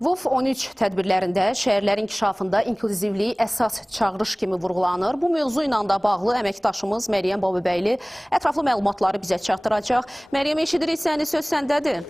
VUF 13 tədbirlərində şəhərlərin inkişafında inklüzivlik əsas çağırış kimi vurğulanır. Bu mövzu ilə də bağlı əməkdaşımız Məryəm Bababəyli ətraflı məlumatları bizə çatdıracaq. Məryəm, eşidirik səni, söz səndədir.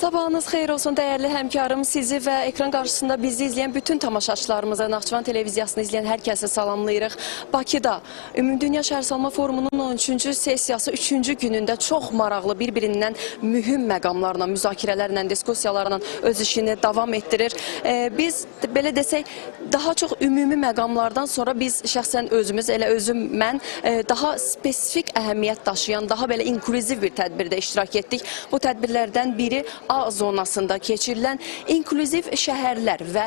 Sabahınız xeyir olsun dəyərli həmkarım. Sizi və ekran qarşısında bizi izləyən bütün tamaşaçılarımıza, Naxçıvan televiziyasını izləyən hər kəsə salamlayırıq. Bakıda Ümumdünya Şəhərsalma Forumunun 13-cü sessiyası 3-cü günündə çox maraqlı, bir-birindən mühüm məqamlarla, müzakirələrlə, diskussiyalarla öz işini davam etdirir. Biz belə desək, daha çox ümumi məqamlardan sonra biz şəxsən özümüz, elə özüm mən daha spesifik əhəmiyyət daşıyan, daha belə inklüziv bir tədbirdə iştirak etdik. Bu tədbirlərdən biri A zonasında keçirilən inklüziv şəhərlər və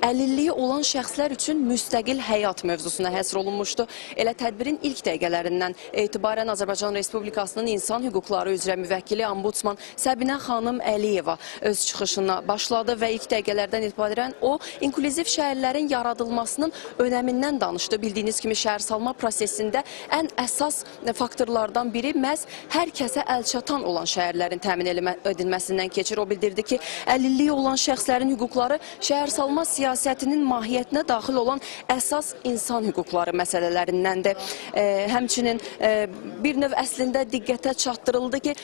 əlilliyi olan şəxslər üçün müstəqil həyat mövzusuna həsr olunmuşdu. Elə tədbirin ilk dəqiqələrindən etibarən Azərbaycan Respublikasının İnsan Hüquqları üzrə müvəkkili Ombudsman Səbinə xanım Əliyeva öz çıxışına başladı və ilk dəqiqələrdən etibarən o, inklüziv şəhərlərin yaradılmasının önəmindən danışdı. Bildiyiniz kimi şəhərsalma prosesində ən əsas faktorlardan biri məhz hər kəsə əlçatan olan şəhərlərin təmin edilməsindən keçir. O bildirdi ki, əlilliyi olan şəxslərin hüquqları şəhərsalma siyasətinin mahiyyətinə daxil olan əsas insan hüquqları məsələlərindəndir. Həmçinin bir növ əslində diqqətə çatdırıldı ki,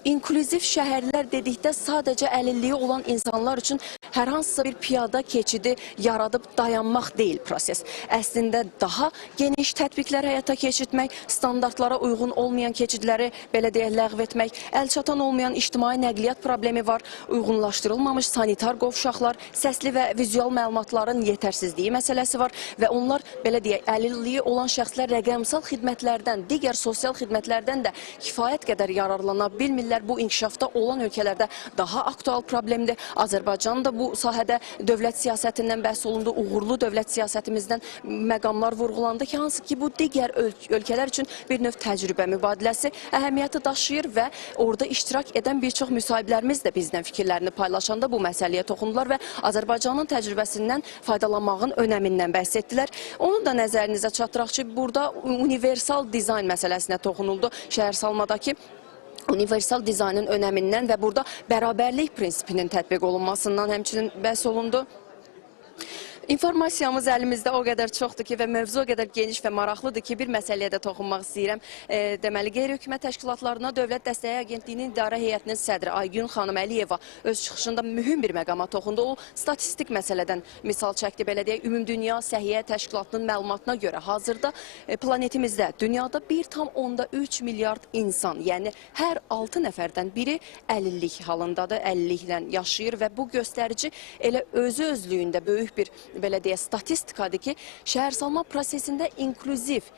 İnklüziv şəhərlər dedikdə sadəcə əlilliyi olan insanlar üçün hər hansısa bir piyada keçidi yaradıb dayanmaq deyil proses. Əslində daha geniş tətbiqlər həyata keçirtmək, standartlara uyğun olmayan keçidləri belə deyək ləğv etmək, əlçatan olmayan ictimai nəqliyyat problemi var, uyğunlaşdırılmamış sanitar qovşaqlar, səsli və vizual məlumatların yetərsizliyi məsələsi var və onlar belə deyək əlilliyi olan şəxslər rəqəmsal xidmətlərdən, digər sosial xidmətlərdən də kifayət qədər yararlana bilmirlər. Bu inkişafda olan ölkələrdə daha aktual problemdir. Azərbaycan da bu sahədə dövlət siyasətindən bəhs olundu, uğurlu dövlət siyasətimizdən məqamlar vurğulandı ki, hansı ki bu digər ölkələr üçün bir növ təcrübə mübadiləsi əhəmiyyəti daşıyır və orada iştirak edən bir çox müsahiblərimiz də bizdən fikirlərini paylaşanda bu məsələyə toxundular və Azərbaycanın təcrübəsindən faydalanmağın önəmindən bəhs etdilər. Onu da nəzərinizə çatdıraq ki, burada universal dizayn məsələsinə toxunuldu. Şəhərsalmadakı universal dizaynın önəmindən və burada bərabərlik prinsipinin tətbiq olunmasından həmçinin bəhs olundu. İnformasiyamız əlimizdə o qədər çoxdur ki və mövzu o qədər geniş və maraqlıdır ki, bir məsələyə də toxunmaq istəyirəm. Deməli, qeyri-hökumət təşkilatlarına Dövlət Dəstəyi Agentliyinin İdarə Heyətinin sədri Aygün xanım Əliyeva öz çıxışında mühüm bir məqama toxundu. O, statistik məsələdən misal çəkdi. Belə deyək, Ümumdünya Səhiyyə Təşkilatının məlumatına görə hazırda planetimizdə, dünyada 1,3 milyard insan, yəni hər 6 nəfərdən biri əlillik halındadır, əlilliklə yaşayır və bu göstərici elə özü-özlüyündə böyük bir belə deyə statistikadır ki, şəhərsalma prosesində inklüziv,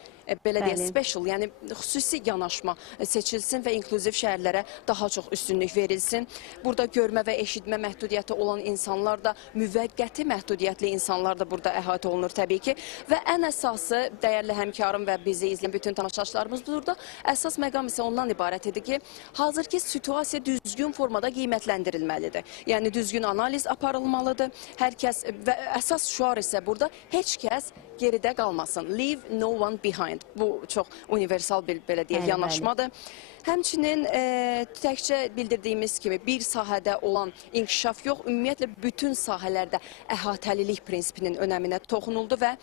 belə deyə special, yəni xüsusi yanaşma seçilsin və inklüziv şəhərlərə daha çox üstünlük verilsin. Burada görmə və eşitmə məhdudiyyəti olan insanlar da, müvəqqəti məhdudiyyətli insanlar da burada əhatə olunur təbii ki. Və ən əsası, dəyərli həmkarım və bizi izləyən bütün tamaşaçılarımız burada, əsas məqam isə ondan ibarət edir ki, hazırki situasiya düzgün formada qiymətləndirilməlidir. Yəni düzgün analiz aparılmalıdır. Hər kəs və əsas şüar isə burada heç kəs geridə qalmasın. Leave no one behind. Bu çox universal bir belə deyək yanaşmadır. Həmçinin təkcə bildirdiyimiz kimi bir sahədə olan inkişaf yox, ümumiyyətlə bütün sahələrdə əhatəlilik prinsipinin önəminə toxunuldu və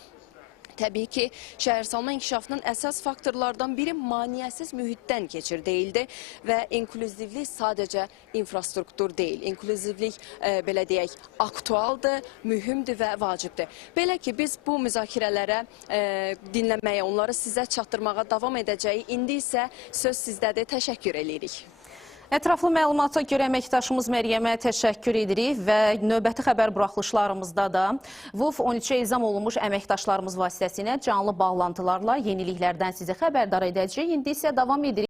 təbii ki, şəhərsalma inkişafının əsas faktorlardan biri maneəsiz mühitdən keçir deyildi və inklüzivlik sadəcə infrastruktur deyil. İnklüzivlik, belə deyək, aktualdır, mühümdür və vacibdir. Belə ki, biz bu müzakirələrə dinləməyə, onları sizə çatdırmağa davam edəcəyik. İndi isə söz sizdədir. Təşəkkür edirik. Ətraflı məlumata görə əməkdaşımız Məryəmə təşəkkür edirik və növbəti xəbər buraxılışlarımızda da VUF 13-ə ilzam olunmuş əməkdaşlarımız vasitəsilə canlı bağlantılarla yeniliklərdən sizi xəbərdar edəcək. İndi isə davam edirik.